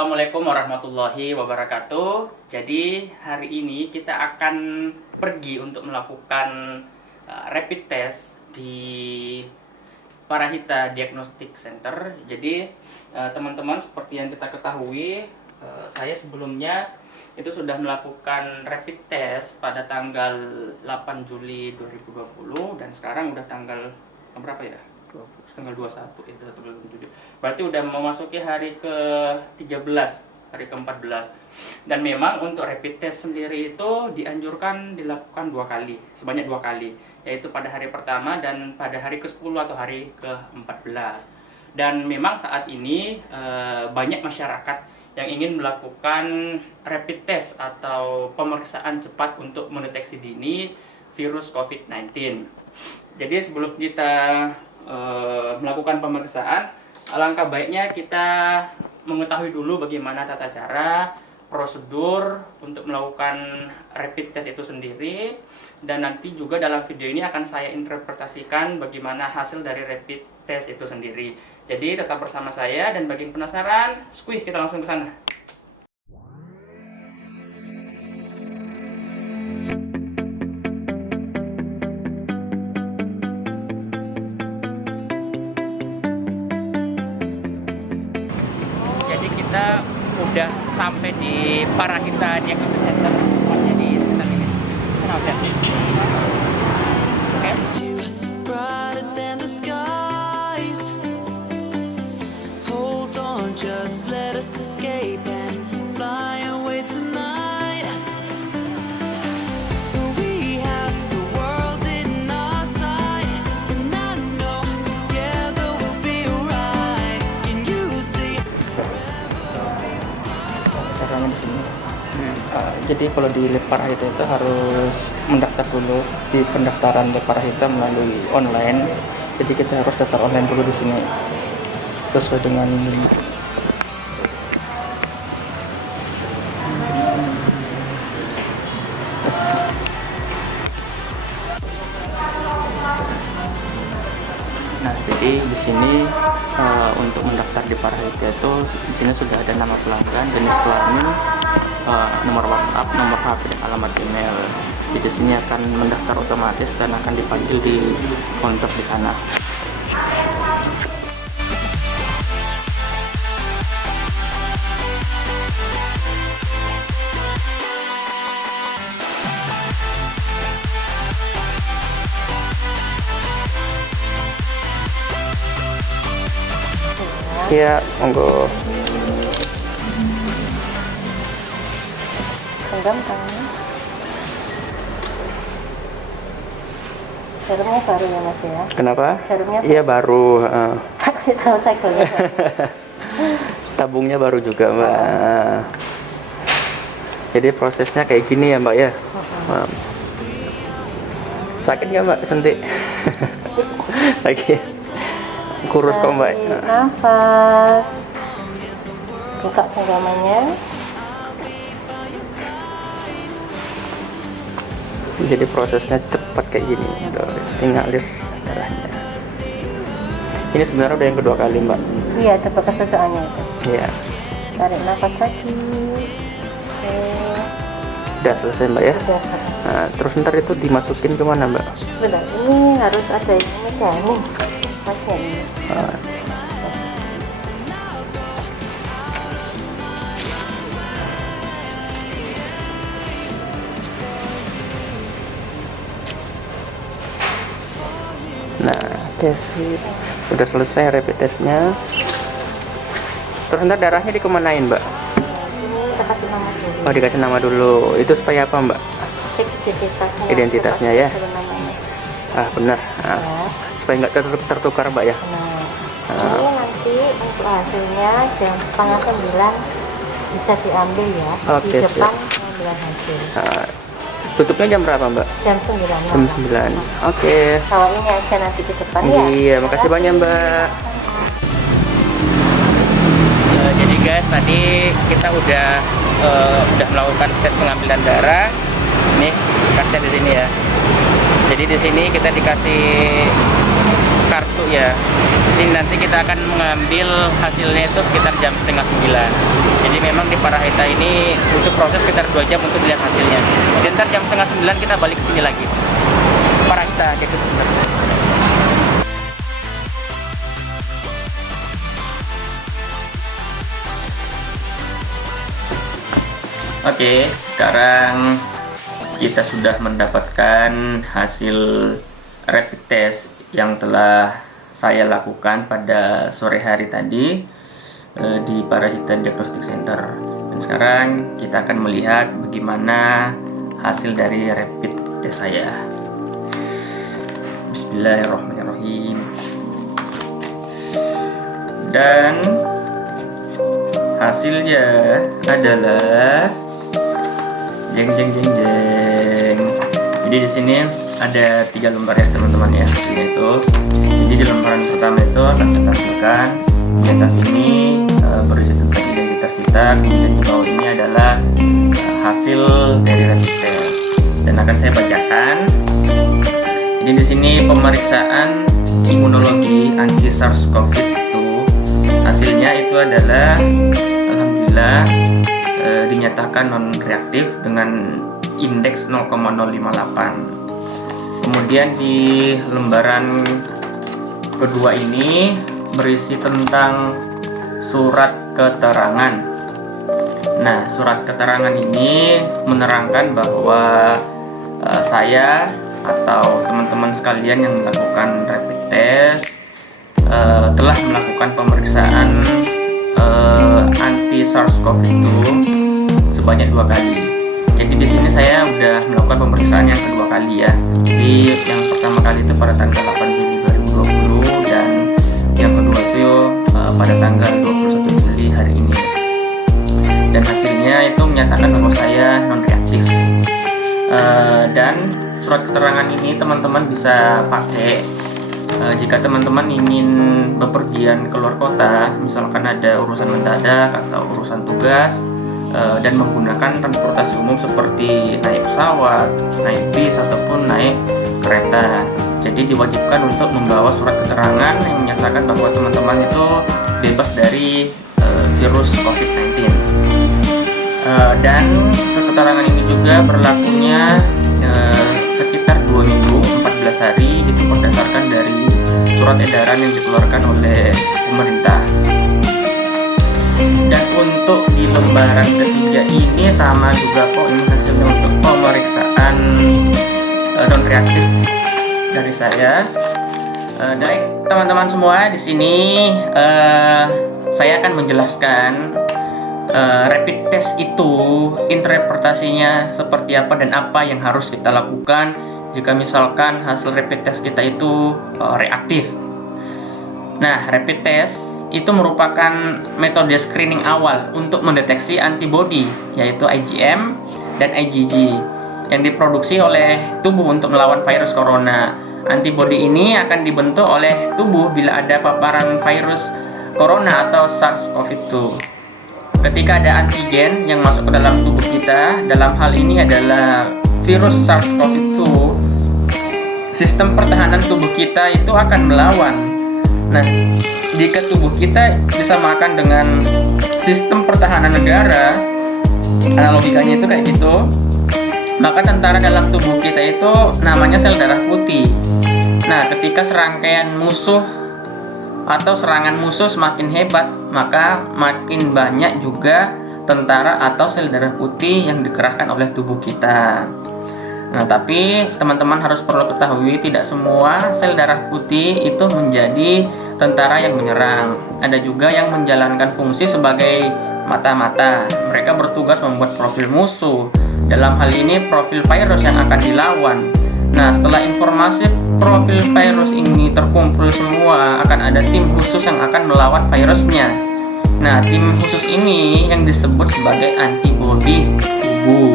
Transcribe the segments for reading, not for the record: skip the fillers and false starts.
Assalamualaikum warahmatullahi wabarakatuh. Jadi hari ini kita akan pergi untuk melakukan rapid test di Parahita Diagnostic Center. Jadi teman-teman, seperti yang kita ketahui, saya sebelumnya itu sudah melakukan rapid test pada tanggal 8 Juli 2020 dan sekarang udah tanggal berapa ya? Tanggal 21 ya, berarti udah memasuki hari ke-13, hari ke-14. Dan memang untuk rapid test sendiri itu dianjurkan dilakukan sebanyak dua kali, yaitu pada hari pertama dan pada hari ke-10 atau hari ke-14. Dan memang saat ini banyak masyarakat yang ingin melakukan rapid test atau pemeriksaan cepat untuk mendeteksi dini virus COVID-19. Jadi sebelum kita melakukan pemeriksaan, alangkah baiknya kita mengetahui dulu bagaimana tata cara, prosedur untuk melakukan rapid test itu sendiri. Dan nanti juga dalam video ini akan saya interpretasikan bagaimana hasil dari rapid test itu sendiri. Jadi tetap bersama saya, dan bagi yang penasaran, squih, kita langsung ke sana. Kita udah sampai di Parahita Diagnostic Center, tempatnya di sekitar ini. Kenapa? Oke. Caranya di sini. Jadi kalau di Lab Parahita itu harus mendaftar dulu di pendaftaran Lab Parahita melalui online. Jadi kita harus daftar online dulu di sini sesuai dengan Nah, jadi di sini untuk mendaftar di Parahita itu di sini sudah ada nama pelanggan, jenis kelamin, nomor WhatsApp, nomor HP, dan alamat email. Jadi di sini akan mendaftar otomatis dan akan dipanggil di counter di sana. Iya, monggo. Gampang. Jarumnya baru ya Mas ya? Kenapa? Jarumnya baru. Iya, baru. Kasih tahu segel. Tabungnya baru juga, Mbak. Jadi prosesnya kayak gini ya, Mbak ya. Sakit nggak, Mbak, suntik? Sakit. Kurus kok, Mbak. Nafas. Buka genggamannya. Jadi prosesnya cepat kayak gini. Tuh, tinggal lihat darahnya. Ini sebenarnya udah yang kedua kali, Mbak. Iya, ada bekas tusukannya itu. Iya. Tarik nafas lagi. Oke. Udah selesai, Mbak ya. Udah. Nah, terus ntar itu dimasukin ke mana, Mbak? Sebentar, ini harus ada ini kan nih. Masnya ini. Nah, tes udah selesai rapid testnya. Terus ntar darahnya dikemanain, Mbak? Ini kita kasih nama dulu. Oh, dikasih nama dulu. Itu supaya apa, Mbak? Cek Identitasnya ya. Namanya. Ah, benar. Nah, Ya. supaya nggak tertukar, Mbak ya. Nah, ini nanti untuk hasilnya jam 8:30 bisa diambil ya. Oke, di depan siap. pengambilan hasil. Nah, tutupnya jam berapa, Mbak? Jam 9. Jam 9. Oke. Kalau ini aja nanti ke depan ya. Iya, makasih banyak, Mbak. Jadi guys, tadi kita udah melakukan tes pengambilan darah. Nih, kasnya di sini ya. Jadi di sini kita dikasih kartu ya. Jadi nanti kita akan mengambil hasilnya itu sekitar jam setengah 9. Jadi memang di Parahita ini butuh proses sekitar 2 jam untuk lihat hasilnya. Dan ntar jam setengah 9 kita balik ke sini lagi. Parahita gitu. Oke, sekarang kita sudah mendapatkan hasil rapid test yang telah saya lakukan pada sore hari tadi di Parahita Diagnostic Center. Dan sekarang kita akan melihat bagaimana hasil dari rapid test saya. Bismillahirrahmanirrahim. Dan hasilnya adalah jeng. Jadi di sini ada 3 lembar ya teman-teman ya, hasilnya itu. Jadi di lembaran pertama itu akan saya tampilkan di atas ini berisi tentang identitas kita, kemudian di bawah ini adalah hasil dari rapid test dan akan saya bacakan. Jadi di sini pemeriksaan imunologi anti SARS-CoV-2 hasilnya itu adalah alhamdulillah dinyatakan non reaktif dengan indeks 0,058. Kemudian di lembaran kedua ini berisi tentang surat keterangan. Nah, surat keterangan ini menerangkan bahwa saya atau teman-teman sekalian yang melakukan rapid test telah melakukan pemeriksaan anti SARS-CoV-2 sebanyak 2 kali. Jadi di sini saya udah melakukan pemeriksaan yang kedua kali ya. Jadi yang pertama kali itu pada tanggal 8 Juli 2020 dan yang kedua itu pada tanggal 21 Juli hari ini. Dan hasilnya itu menyatakan bahwa saya non reaktif. Dan surat keterangan ini teman-teman bisa pakai jika teman-teman ingin bepergian keluar kota, misalkan ada urusan mendadak atau urusan tugas, dan menggunakan transportasi umum seperti naik pesawat, naik bis ataupun naik kereta. Jadi diwajibkan untuk membawa surat keterangan yang menyatakan bahwa teman-teman itu bebas dari virus COVID-19. Dan surat keterangan ini juga berlakunya sekitar 2 minggu 14 hari, itu berdasarkan dari surat edaran yang dikeluarkan oleh pemerintah. Dan untuk di lembaran ketiga ini sama juga kok, ini hasilnya untuk pemeriksaan non reaktif dari saya. Baik teman-teman semua, di sini saya akan menjelaskan rapid test itu interpretasinya seperti apa dan apa yang harus kita lakukan jika misalkan hasil rapid test kita itu reaktif. Nah, rapid test itu merupakan metode screening awal untuk mendeteksi antibodi, yaitu IgM dan IgG yang diproduksi oleh tubuh untuk melawan virus corona. Antibodi ini akan dibentuk oleh tubuh bila ada paparan virus corona atau SARS-CoV-2. Ketika ada antigen yang masuk ke dalam tubuh kita, dalam hal ini adalah virus SARS-CoV-2, sistem pertahanan tubuh kita itu akan melawan. Nah, jika tubuh kita disamakan dengan sistem pertahanan negara, analogikanya itu kayak gitu, maka tentara dalam tubuh kita itu namanya sel darah putih. Nah, ketika serangkaian musuh atau serangan musuh semakin hebat, maka makin banyak juga tentara atau sel darah putih yang dikerahkan oleh tubuh kita. Nah, tapi teman-teman harus perlu ketahui, tidak semua sel darah putih itu menjadi tentara yang menyerang. Ada juga yang menjalankan fungsi sebagai mata-mata. Mereka bertugas membuat profil musuh. Dalam hal ini profil virus yang akan dilawan. Nah, setelah informasi profil virus ini terkumpul semua, akan ada tim khusus yang akan melawan virusnya. Nah, tim khusus ini yang disebut sebagai antibodi tubuh.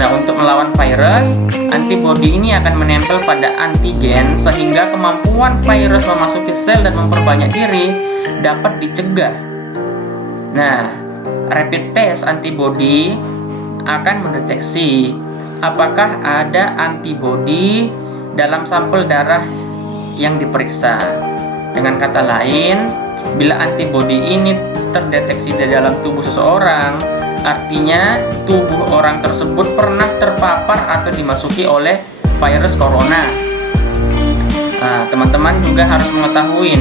Nah, untuk melawan virus, antibodi ini akan menempel pada antigen sehingga kemampuan virus memasuki sel dan memperbanyak diri dapat dicegah. Nah, rapid test antibodi akan mendeteksi apakah ada antibodi dalam sampel darah yang diperiksa. Dengan kata lain, bila antibodi ini terdeteksi di dalam tubuh seseorang, artinya tubuh orang tersebut pernah terpapar atau dimasuki oleh virus corona. Nah, teman-teman juga harus mengetahui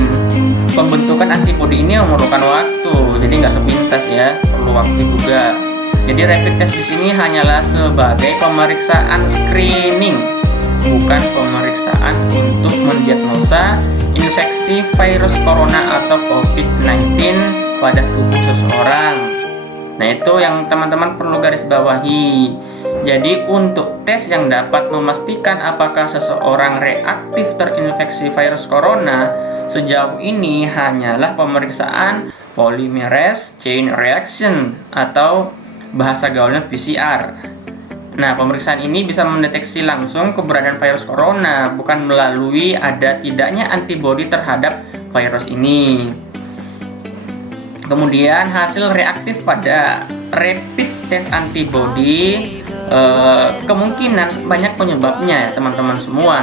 pembentukan antibodi ini memerlukan waktu, jadi nggak sepintas ya, perlu waktu juga. Jadi rapid test di sini hanyalah sebagai pemeriksaan screening, bukan pemeriksaan untuk mendiagnosa infeksi virus corona atau COVID-19 pada tubuh seseorang. Nah, itu yang teman-teman perlu garis bawahi. Jadi untuk tes yang dapat memastikan apakah seseorang reaktif terinfeksi virus corona, sejauh ini hanyalah pemeriksaan polymerase chain reaction atau bahasa gaulnya PCR. Nah, pemeriksaan ini bisa mendeteksi langsung keberadaan virus corona, bukan melalui ada tidaknya antibodi terhadap virus ini. Kemudian hasil reaktif pada rapid test antibody kemungkinan banyak penyebabnya ya teman-teman semua.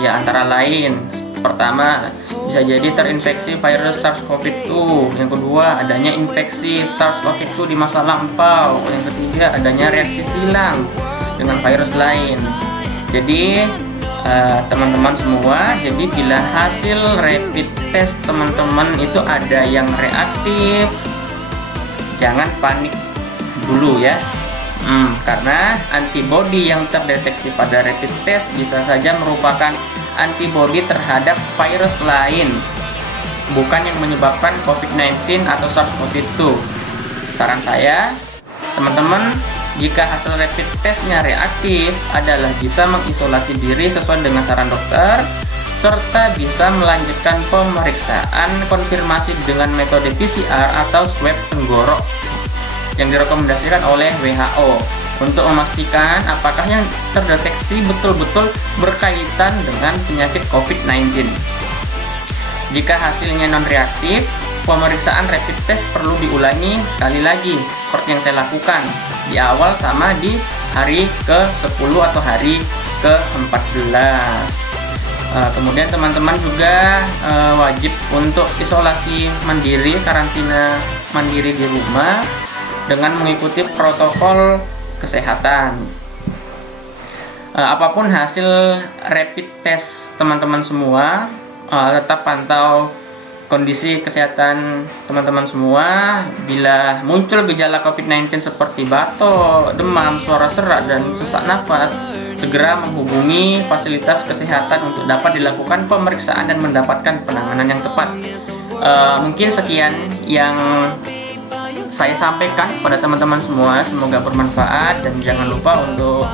Ya, antara lain pertama bisa jadi terinfeksi virus SARS-CoV-2, yang kedua adanya infeksi SARS-CoV-2 di masa lampau, yang ketiga adanya reaksi silang dengan virus lain. Jadi teman-teman semua, jadi bila hasil rapid test teman-teman itu ada yang reaktif, jangan panik dulu ya. Karena antibodi yang terdeteksi pada rapid test bisa saja merupakan antibodi terhadap virus lain, bukan yang menyebabkan COVID-19 atau SARS-CoV-2. Saran saya, teman-teman, jika hasil rapid testnya reaktif, adalah bisa mengisolasi diri sesuai dengan saran dokter, serta bisa melanjutkan pemeriksaan konfirmasi dengan metode PCR atau swab tenggorok yang direkomendasikan oleh WHO untuk memastikan apakah yang terdeteksi betul-betul berkaitan dengan penyakit COVID-19. Jika hasilnya non-reaktif, pemeriksaan rapid test perlu diulangi sekali lagi seperti yang saya lakukan di awal sama di hari ke-10 atau hari ke-14. Kemudian teman-teman juga wajib untuk isolasi mandiri, karantina mandiri di rumah dengan mengikuti protokol kesehatan. Apapun hasil rapid test teman-teman semua, tetap pantau kondisi kesehatan teman-teman semua. Bila muncul gejala COVID-19 seperti batuk, demam, suara serak, dan sesak nafas, segera menghubungi fasilitas kesehatan untuk dapat dilakukan pemeriksaan dan mendapatkan penanganan yang tepat. Mungkin sekian yang saya sampaikan pada teman-teman semua, semoga bermanfaat, dan jangan lupa untuk